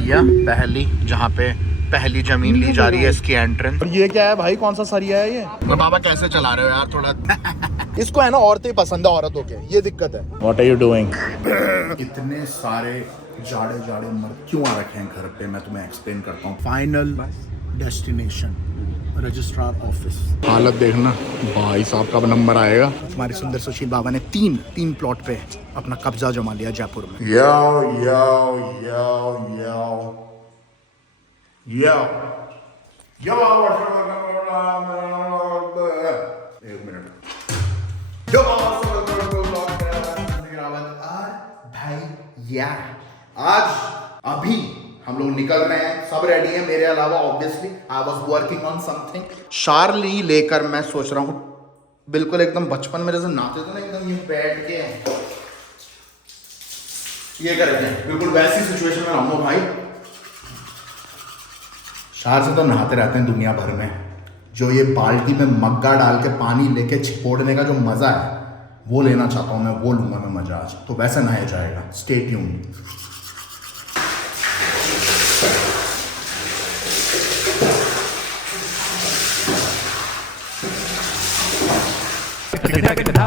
सरिया पहली, जहाँ पे पहली जमीन ली जा रही है, इसकी एंट्रेंस। और ये क्या है भाई, कौन सा सरिया है ये? तो बाबा कैसे चला रहे हो यार थोड़ा इसको है ना औरतें पसंद है, औरतों के, ये दिक्कत है। What are you doing? इतने सारे जाड़े जाड़े मर्द क्यों आ रखे हैं घर पे, मैं तुम्हें एक्सप्लेन करता हूँ। Final destination registrar office. हालत देखना भाई साहब, कब नंबर आएगा। हमारे सुंदर सुशील बाबा ने तीन प्लॉट पे अपना कब्जा जमा लिया जयपुर में। यो यो यो यो यो यो, एक मिनट भाई या आज अभी हम लोग निकल रहे हैं, सब रेडी है मेरे अलावा obviously. I was working on something. शार्ली लेकर मैं सोच रहा हूँ बिल्कुल एकदम बचपन में जैसे नहाते थे ना, एकदम यूं बैठ के ये करते हैं, बिल्कुल वैसी सिचुएशन में रहूंगा भाई। शार से तो नहाते रहते हैं दुनिया भर में, जो ये बाल्टी में मग्गा डाल के पानी लेके छिपोड़ने का जो मजा है वो लेना चाहता हूँ मैं, वो लूंगा मैं मजा आज। तो वैसे नहाया जाएगा, स्टे ट्यून्ड।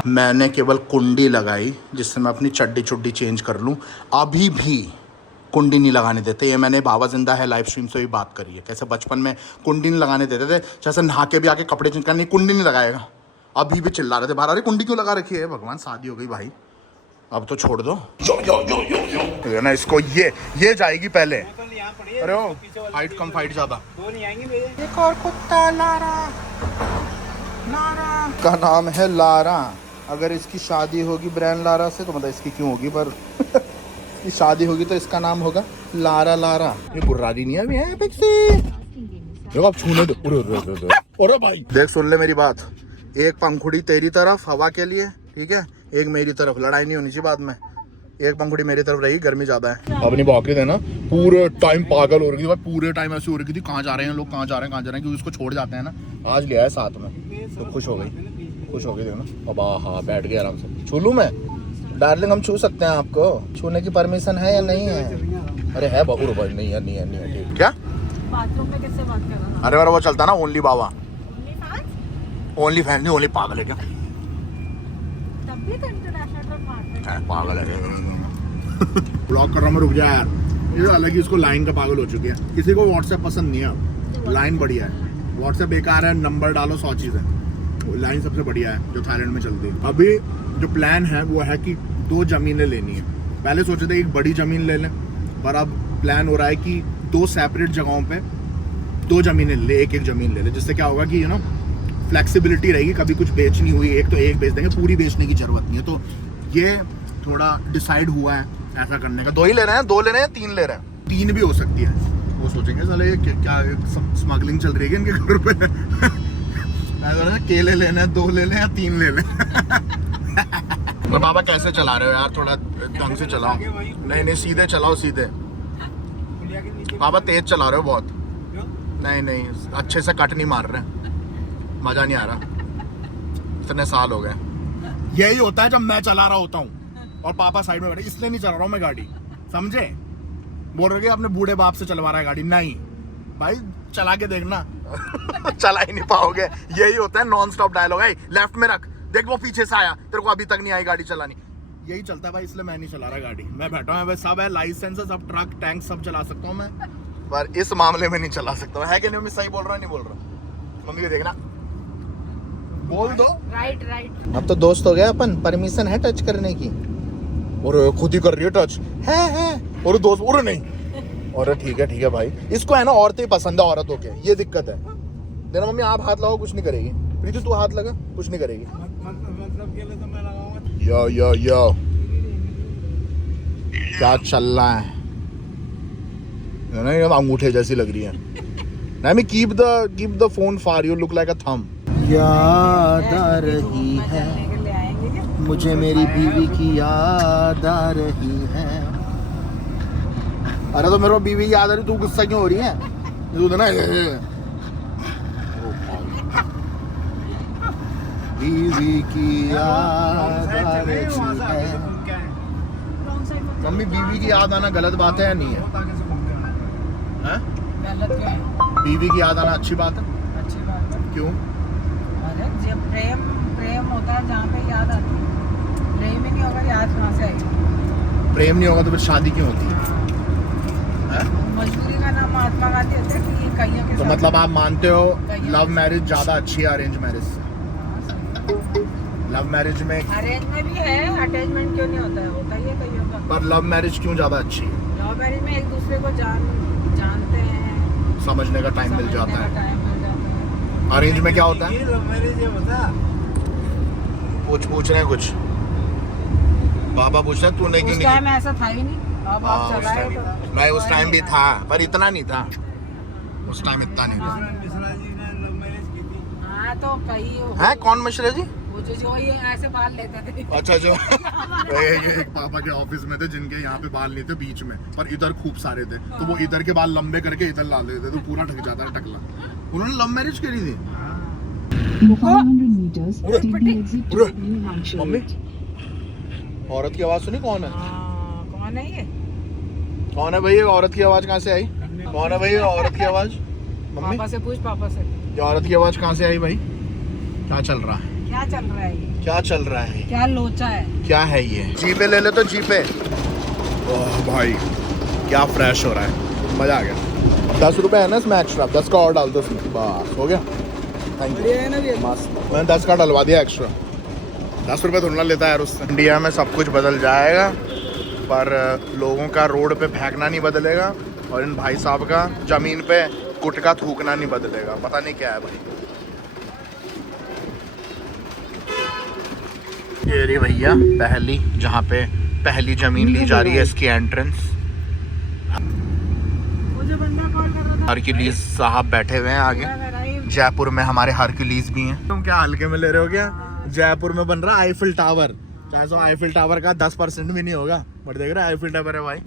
मैंने केवल कुंडी लगाई जिससे मैं अपनी चड्डी चुड्डी चेंज कर लूं, अभी भी कुंडी नहीं लगाने देते। ये मैंने बाबा जिंदा है लाइव स्ट्रीम से भी बात करी है, कैसे बचपन में कुंडी नहीं लगाने देते थे, जैसे नहा के भी आके कपड़े चेंज करने, कुंडी नहीं लगाएगा। अभी भी चिल्ला रहे थे बाहर, अरे कुंडी क्यों लगा रखी है, भगवान शादी हो गई भाई, अब तो छोड़ दो। यो यो यो यो यो ना, इसको ये जाएगी पहले। अरे ओ फाइट कम फाइट ज्यादा। एक और कुत्ता लारा, लारा का नाम है लारा। अगर इसकी शादी होगी ब्रांड लारा से तो मतलब इसकी क्यों होगी, पर इसकी शादी होगी तो इसका नाम होगा लारा लारा। ये बुर्रादी नहीं है अभी है पिक्सी। देखो अब छूने दो। अरे भाई देख, सुन ले मेरी बात, एक पंखुड़ी तेरी तरफ हवा के लिए, ठीक है, एक मेरी तरफ। लड़ाई नहीं होनी चाहिए बाद में, एक पंखुड़ी मेरी तरफ रहेगी, गर्मी ज्यादा है। अपनी बॉकरी देना पूरे टाइम पागल हो रही थी, पूरे टाइम ऐसी हो रही थी, कहाँ जा रहे हैं लोग, कहाँ जा रहे हैं, क्योंकि उसको छोड़ जाते हैं ना। आज लिया है साथ में तो खुश हो गई देखो। अब हाँ बैठ गए आराम से। छू लूं मैं डार्लिंग, हम छू सकते हैं आपको, छूने की परमिशन है या नहीं है? अरे है बाबू, भाई नहीं है क्या बाथरूम में कैसे बात कर रहा? अरे वो चलता ना ओनली बाबा, ओनली फैन नहीं, ओनली पागल है क्या? तब भी तो इंटरनेशनल पागल है। ब्लॉक कर रहा हूँ मैं, रुक जा यार। ये अलग ही इसको लाइन का पागल हो चुकी है। किसी को व्हाट्सएप पसंद नहीं है, लाइन बढ़िया है। व्हाट्सएप बेकार है, नंबर डालो 100 चीज़ है, लाइन सबसे बढ़िया है जो थाईलैंड में चलती है। अभी जो प्लान है वो है कि 2 जमीनें लेनी है। पहले सोचे थे एक बड़ी जमीन ले लें, पर अब प्लान हो रहा है कि 2 सेपरेट जगहों पे 2 जमीनें ले, एक जमीन ले ले, जिससे क्या होगा कि फ्लेक्सिबिलिटी रहेगी। कभी कुछ बेचनी हुई एक तो एक बेच देंगे, पूरी बेचने की जरूरत नहीं है। तो ये थोड़ा डिसाइड हुआ है ऐसा करने का। 2 ही ले रहे हैं, 2 ले रहे हैं, 3 ले रहे हैं, 3 भी हो सकती है। वो सोचेंगे साले क्या स्मगलिंग चल रही है इनके घर पे। केले लेने हैं, 2 ले लें या 3 ले लें। तो बाबा कैसे चला रहे हो यार, थोड़ा ढंग से चलाओ। नहीं सीधे चलाओ, सीधे। बाबा तेज चला रहे हो बहुत। नहीं अच्छे से कट नहीं मार रहे, मजा नहीं आ रहा। इतने साल हो गए, यही होता है जब मैं चला रहा होता हूँ और पापा साइड में बैठे, इसलिए नहीं चला रहा हूँ मैं गाड़ी, समझे? बोल रहे अपने बूढ़े बाप से चलवा रहा है गाड़ी। नहीं भाई, चला के देखना। चला ही नहीं पाओगे, यही होता है नॉन स्टॉप डायलॉग। है लेफ्ट में रख, देख वो पीछे से आया, तेरे को अभी तक नहीं आई गाड़ी चलानी। यही चलता है भाई, इसलिए मैं नहीं चला रहा गाड़ी। मैं बैठा हूँ, सब है, लाइसेंस है, सब ट्रक टैंक सब चला सकता हूँ मैं, पर इस मामले में नहीं चला सकता। है कि नहीं? सही बोल रहा है, नहीं बोल रहा? मम्मी को देखना, बोल दो। राइट। अब तो दोस्त हो गया अपन, परमिशन है टच करने की। और खुद ही कर रही है टच, है और दोस्त, और नहीं। और ठीक है भाई, इसको है ना औरतें पसंद है, औरतों के, ये दिक्कत है। देखना मम्मी, आप हाथ लगाओ कुछ नहीं करेगी, प्रीति तू हाथ लगा कुछ नहीं करेगी। यो क्या चल रहा है ना, ये अंगूठे जैसी लग रही है। नहीं, keep the phone far, you look like a thumb. याद आ रही है मुझे मेरी बीवी की, याद आ रही है। अरे तो मेरे को बीवी की याद आ रही, तू गुस्सा क्यों हो रही है? तू ना बीवी की याद आ रही है। मम्मी, बीवी की याद आना गलत बात है या नहीं है? हैं? गलत क्यों है? बीवी की याद आना अच्छी बात है। अच्छी बात है। क्यों? अरे जब प्रेम प्रेम होता है जहाँ पे याद आती है, प्रेम ही नहीं होगा याद कहाँ से आएगी? प्रेम नहीं होगा तो फिर शादी क्यों होती है? हैं? मजबूरी का नाम महात्मा गांधी होता है कि कईयों के तो साथ- मतलब आप मानते हो लव मैरिज ज्यादा अच्छी है अरेंज मैरिज से? लव मैरिज में अरेंज में भी है, अटैचमेंट क्यों नहीं होता है? होता ही है कईयों का। पर लव मैरिज क्यों ज्यादा अच्छी है? लव मैरिज में एक दूसरे को जानते हैं, समझने का टाइम मिल समझने जाता का है। टाइम मिल जाता है। अरेंज में क्या होता है? लव मैरिज है बता। पूछ रहे हैं कुछ बाबा पूछ रहे हैं तूने क्यों उस नहीं टाइम ऐसा था ही नहीं, अब हाँ, आप चलाए तो मैं उस टाइम भी था पर इतना नहीं था। उस टाइम इतना नहीं था। मिश्रा जी ने लव मैरिज की थी। हाँ तो कई है कौन मिश्रा जी? वो जो ये ऐसे बाल लेते थे। अच्छा जो ये एक पापा के ऑफिस में थे जिनके यहाँ पे बाल नहीं थे बीच में पर इधर खूब सारे थे तो वो इधर के बाल लंबे करके इधर ला लेते तो पूरा ढक जाता टकला। उन्होंने लव मैरिज करी थी। In 500 meters, take the exit to New Hampshire. Mummy औरत की आवाज सुनी? कौन है? कौन है ये? कौन है भाई? ये औरत की आवाज कहाँ से आई? कौन है भाई ये औरत की आवाज? मम्मी पापा से पूछ, पापा से। ये औरत की आवाज कहाँ से आई भाई? क्या चल रहा है? क्या चल रहा है ये? क्या चल रहा है? क्या लोचा है? क्या है ये? जीपे ले ले तो जीपे। ओह भाई क्या फ्रेश हो रहा है, मजा आ गया। 10 रुपए है ना इसमें एक्स्ट्रा, 10 का और डाल दो इसमें, बस हो गया। Thank you. मस्त, मैंने 10 का डलवा दिया एक्स्ट्रा। 10 रुपए थोड़ा लेता है यार उससे। इंडिया में सब कुछ बदल जाएगा पर लोगों का रोड पे फेंकना नहीं बदलेगा और इन भाई साहब का जमीन पे गुटका थूकना नहीं बदलेगा। पता नहीं क्या है भाई। ये रही भैया पहली, जहाँ पे पहली जमीन ली जा रही है इसकी एंट्रेंस। मुझे बंदा कॉल कर रहा था। हरक्यूलिस साहब बैठे हुए हैं आगे। जयपुर में हमारे हरक्यूलिस भी हैं। तुम क्या हल्के में ले रहे हो क्या? जयपुर में बन रहा आईफिल टावर, चाहे सो आईफिल टावर का 10% भी नहीं होगा बट देख रहे आईफिल टावर है भाई।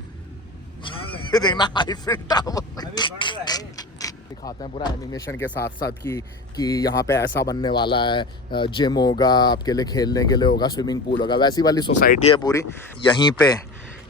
देखना आईफिल टावर दिखाते हैं पूरा एनिमेशन के साथ साथ कि यहाँ पे ऐसा बनने वाला है, जिम होगा आपके लिए, खेलने के लिए होगा, स्विमिंग पूल होगा, वैसी वाली सोसाइटी है पूरी। यहीं पे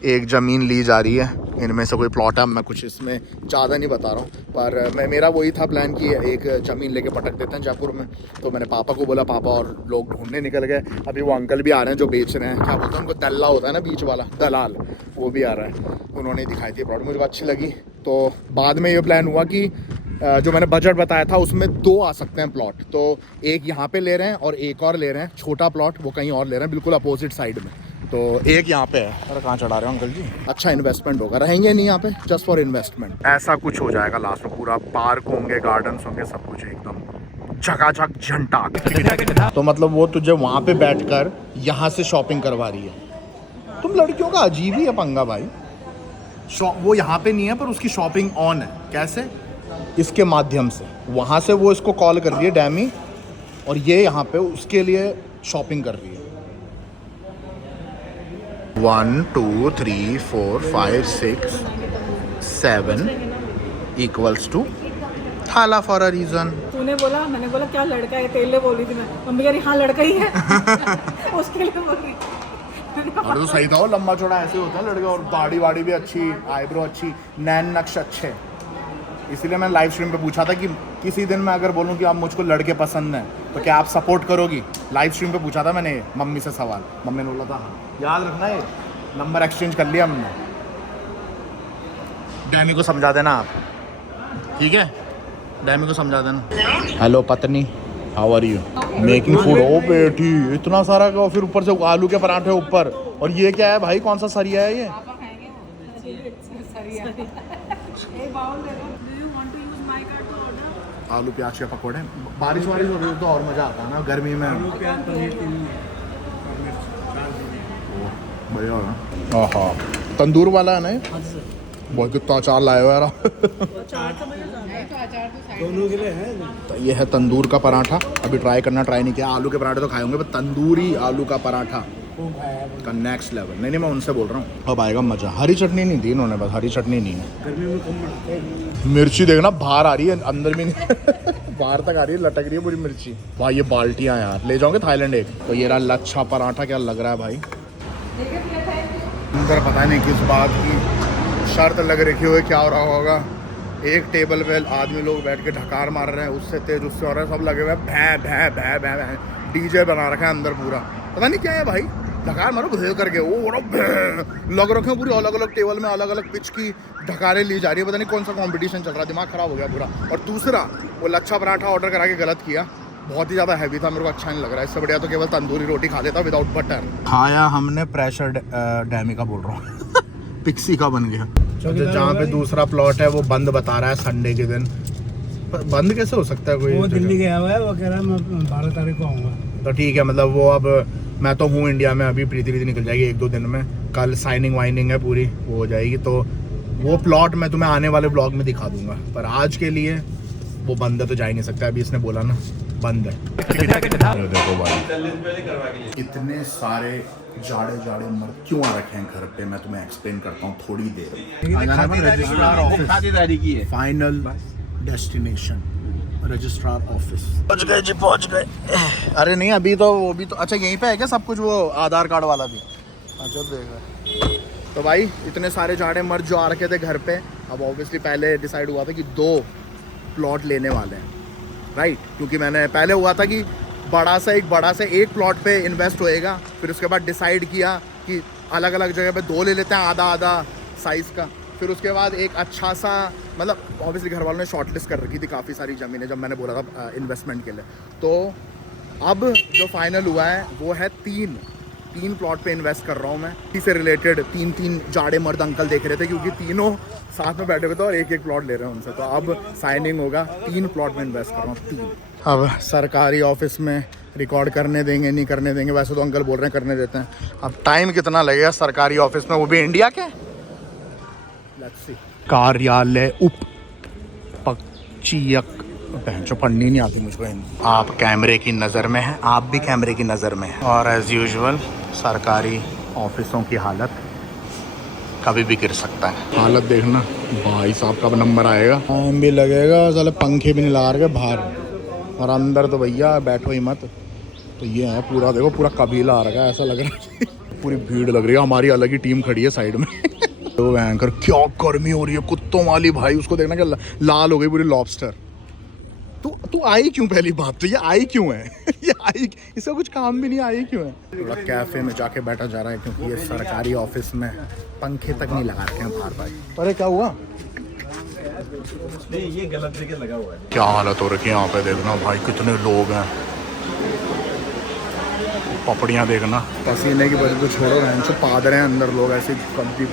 एक ज़मीन ली जा रही है, इनमें से कोई प्लॉट है, मैं कुछ इसमें ज़्यादा नहीं बता रहा हूँ पर मेरा वही था प्लान कि एक ज़मीन लेके पटक देते हैं जयपुर में। तो मैंने पापा को बोला, पापा और लोग ढूंढने निकल गए। अभी वो अंकल भी आ रहे हैं जो बेच रहे हैं, क्या बोलते हैं उनको, दल्ला होता है ना बीच वाला, दलाल, वो भी आ रहा है। उन्होंने दिखाई थी प्लॉट, मुझे अच्छी लगी। तो बाद में ये प्लान हुआ कि जो मैंने बजट बताया था उसमें 2 आ सकते हैं प्लॉट, तो एक यहाँ पे ले रहे हैं और एक और ले रहे हैं छोटा प्लॉट, वो कहीं और ले रहे हैं बिल्कुल अपोजिट साइड में। तो एक यहाँ पे है। अरे कहाँ चढ़ा रहे हो अंकल जी? अच्छा इन्वेस्टमेंट होगा, रहेंगे नहीं यहाँ पे, जस्ट फॉर इन्वेस्टमेंट। ऐसा कुछ हो जाएगा लास्ट में, पूरा पार्क होंगे, गार्डन्स होंगे, सब कुछ एकदम झकाझक झंटा। तो मतलब वो तुझे वहाँ पे बैठकर यहाँ से शॉपिंग करवा रही है। तुम लड़कियों का अजीब ही है पंगा भाई। वो यहाँ पे नहीं है पर उसकी शॉपिंग ऑन है। कैसे? इसके माध्यम से वहाँ से वो इसको कॉल कर रही है डैमी, और ये यहाँ पे उसके लिए शॉपिंग कर रही है। 1 2 3 4 5 6 7 इक्वल्स टू थाला फॉर अ रीजन। तूने बोला, मैंने बोला क्या लड़का है, तेरे लिए बोल रही थी मैं, मम्मी कह रही हाँ लड़का ही है। उसके लिए बोल रही। अरे तो सही था, वो लंबा चौड़ा ऐसे होता है लड़का, और दाढ़ी वाड़ी भी अच्छी, आईब्रो अच्छी, नैन नक्श अच्छे। इसीलिए मैं लाइव स्ट्रीम पे पूछा था कि किसी दिन मैं अगर बोलूँ कि आप मुझको लड़के पसंद हैं तो क्या आप सपोर्ट करोगी? लाइव स्ट्रीम पे पूछा था मैंने मम्मी से सवाल, मम्मी ने बोला था हाँ। याद रखना, ये नंबर एक्सचेंज कर लिया हमने। डैमी को समझा देना आप, ठीक है? डैमी को समझा देना। हेलो पत्नी, how are you? Making food. ओ बेटी इतना सारा का, फिर ऊपर से आलू के पराठे ऊपर, और ये क्या है भाई, कौन सा सरिया है ये? आलू प्याज के पकौड़े। बारिश वारिश हो रही है तो और मज़ा आता है ना गर्मी में। बढ़िया होगा। हाँ तंदूर वाला है ना ये? बहुत कितना अचार लाए हो यार। दोनों के लिए है। तो ये है तंदूर का पराठा, अभी ट्राई नहीं किया। आलू के पराठे तो खाए होंगे, पर तंदूरी आलू का पराठा का नेक्स्ट लेवल। नहीं मैं उनसे बोल रहा हूँ, अब आएगा मजा। हरी चटनी नहीं दी इन्होंने, बस हरी चटनी नहीं है। गर्मी में कम बनाते हैं। मिर्ची देखना बाहर आ रही है, अंदर भी नहीं। बाहर तक आ रही है, लटक रही है पूरी मिर्ची। भाई ये बाल्टियाँ यार ले जाओगे थाईलैंड एक। तो ये रहा लच्छा पराठा, क्या लग रहा है भाई? अंदर पता नहीं किस बात की शर्त लग रखी हुई, क्या हो रहा होगा। एक टेबल पे आदमी लोग बैठ के ढकार मार रहे हैं, उससे तेज उससे, और सब लगे हुए हैं भैं भैं भैं भैं, डीजे बना रखा है अंदर पूरा, पता नहीं क्या है भाई, ढकार मारो भैं करके, वो लग रखे हैं पूरी अलग अलग टेबल में, अलग अलग पिच की ढकारें ली जा रही है, पता नहीं कौन सा कंपटीशन चल रहा है, दिमाग खराब हो गया पूरा। और दूसरा वो लच्छा पराठा ऑर्डर करा के गलत किया, बहुत ही ज़्यादा हैवी था, मेरे को अच्छा नहीं लग रहा है, इससे बढ़िया तो केवल तंदूरी रोटी खा लेता विदाउट बटर। खाया हमने प्रेशर डैमी का बोल रहा हूँ पिक्सी का बन गया। जहाँ पे दूसरा प्लॉट है वो बंद बता रहा है संडे के दिन, बंद कैसे हो सकता है? कोई वो दिल्ली गया हुआ है, वो कह रहा है मैं 12 तारीख को आऊँगा। तो ठीक है, मतलब वो अब मैं तो हूँ इंडिया में, अभी प्रीति निकल जाएगी 1-2 दिन में, कल साइनिंग वाइनिंग है पूरी, वो हो जाएगी, तो वो प्लॉट मैं तुम्हें आने वाले ब्लॉग में दिखा दूंगा, पर आज के लिए वो बंद है तो जा ही नहीं सकता, अभी इसने बोला ना बंद है। देखो भाई इतने सारे जाड़े जाड़े मर्द क्यों आ रखे हैं घर पे, मैं तुम्हें एक्सप्लेन करता हूँ थोड़ी देर। Registrar office, final destination registrar office पहुंच गए जी, पहुंच गए। अरे नहीं अभी तो वो भी तो, अच्छा यहीं पे है क्या सब कुछ, वो आधार कार्ड वाला भी? अच्छा देखा। तो भाई इतने सारे जाड़े मर्द जो आ रखे थे घर पे, अब ऑब्वियसली पहले डिसाइड हुआ था कि 2 प्लॉट लेने वाले हैं, राइट, क्योंकि मैंने पहले हुआ था कि बड़ा सा एक प्लॉट पे इन्वेस्ट होएगा, फिर उसके बाद डिसाइड किया कि अलग अलग जगह पे 2 ले लेते हैं, आधा आधा साइज़ का, फिर उसके बाद एक अच्छा सा, मतलब ऑब्वियसली घर वालों ने शॉर्टलिस्ट कर रखी थी काफ़ी सारी ज़मीनें जब मैंने बोला था इन्वेस्टमेंट के लिए, तो अब जो फाइनल हुआ है वो है 3 प्लॉट पे इन्वेस्ट कर रहा हूँ मैं। इसी से रिलेटेड 3 जाड़े मर्द अंकल देख रहे थे, क्योंकि तीनों साथ में बैठे हुए थे और एक प्लॉट ले रहे हैं उनसे, तो अब साइनिंग होगा, 3 प्लॉट में इन्वेस्ट कर रहा हूँ, 3। अब सरकारी ऑफिस में रिकॉर्ड करने देंगे नहीं करने देंगे, वैसे तो अंकल बोल रहे हैं करने देते हैं, अब टाइम कितना लगेगा सरकारी ऑफिस में, वो भी इंडिया के। Let's see. कार्यालय उप पक्षीयक, जो पढ़नी नहीं आती मुझको हिंदी। आप कैमरे की नज़र में हैं, आप भी कैमरे की नज़र में हैं, और एज़ यूजुअल सरकारी ऑफिसों की हालत कभी भी गिर सकता है। हालत देखना भाई साहब, का नंबर आएगा, टाइम भी लगेगा, साले पंखे भी नहीं लगा रहे बाहर, और अंदर तो भैया बैठो ही मत। तो ये है पूरा, देखो पूरा कबीला आ रहा है, ऐसा लग रहा है पूरी भीड़ लग रही है, हमारी अलग ही टीम खड़ी है साइड में तो एंकर क्या गर्मी हो रही है कुत्तों वाली भाई, उसको देखना क्या लाल हो गई पूरी लॉबस्टर। तू आई क्यों, पहली बात तो ये आई क्यों है ये आई, इसका कुछ काम भी नहीं, आई क्यों है? थोड़ा कैफे में जाके बैठा जा रहा है, क्योंकि ये सरकारी ऑफिस में पंखे तक नहीं लगा रखे हैं बाहर भाई। अरे क्या हुआ? नहीं ये गलत जगह लगा हुआ है। क्या हालत हो रखी है यहाँ पे, देखना भाई कितने लोग हैं, पपड़ियाँ देखना, पसीने की वजह तो छोड़ो, वैन से पाद रहे हैं अंदर लोग, ऐसे कभी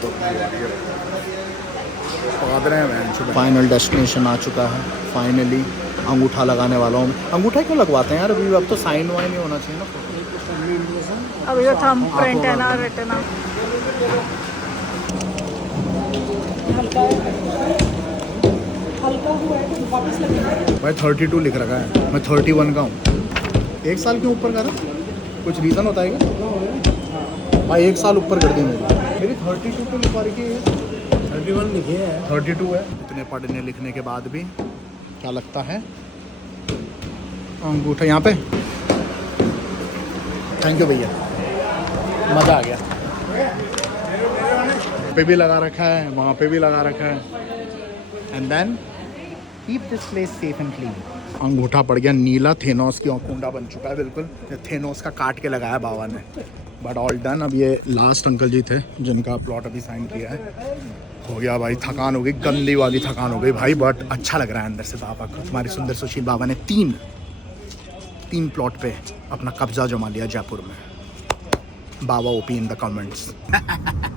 पाद रहे हैं वैन से। फाइनल डेस्टिनेशन आ चुका है, फाइनली अंगूठा लगाने वाला हूँ। अंगूठा क्यों लगवाते हैं यार अभी, अब तो साइन वाइन नहीं होना चाहिए ना, अभी तो थंब प्रिंट है ना, रिटन है। भाई 32 लिख रखा है, मैं 31 का हूँ। 1 साल क्यों ऊपर करा, कुछ रीज़न होता है क्या भाई? 1 साल ऊपर कर दी मेरी 32 पे लिखवा रखी है, 31 लिखे है, 32 है। इतने पढ़ने लिखने के बाद भी क्या लगता है अंगूठा यहाँ पे। थैंक यू भैया, मज़ा आ गया। पे भी लगा रखा है, वहाँ पे भी लगा रखा है, and then keep this place safe and clean. अंगूठा पड़ गया नीला, थेनोस की कुंडा बन चुका है बिल्कुल, थेनोस का काट के लगाया बाबा ने, बट ऑल डन। अब ये लास्ट अंकल जी थे जिनका प्लॉट अभी साइन किया है, हो गया भाई, थकान हो गई, गंदी वाली थकान हो गई भाई, बट अच्छा लग रहा है अंदर से। बाबा को, हमारे सुंदर सुशील बाबा ने 3 प्लॉट पे अपना कब्जा जमा लिया जयपुर में। बाबा ओपी इन द कमेंट्स